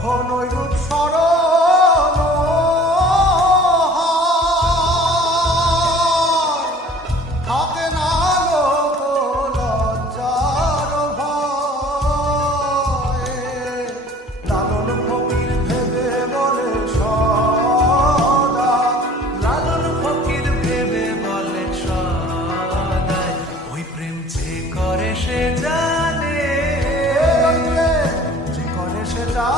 যখন ওই রূপ স্মরণ হয়, থাকে না লোক লজ্জার ভয়। লালন ফকির ভেবে বলে সদা, লালন ফকির ভেবে বলে সদাই, ওই প্রেম যে করে সে জানে, যে করে সে যা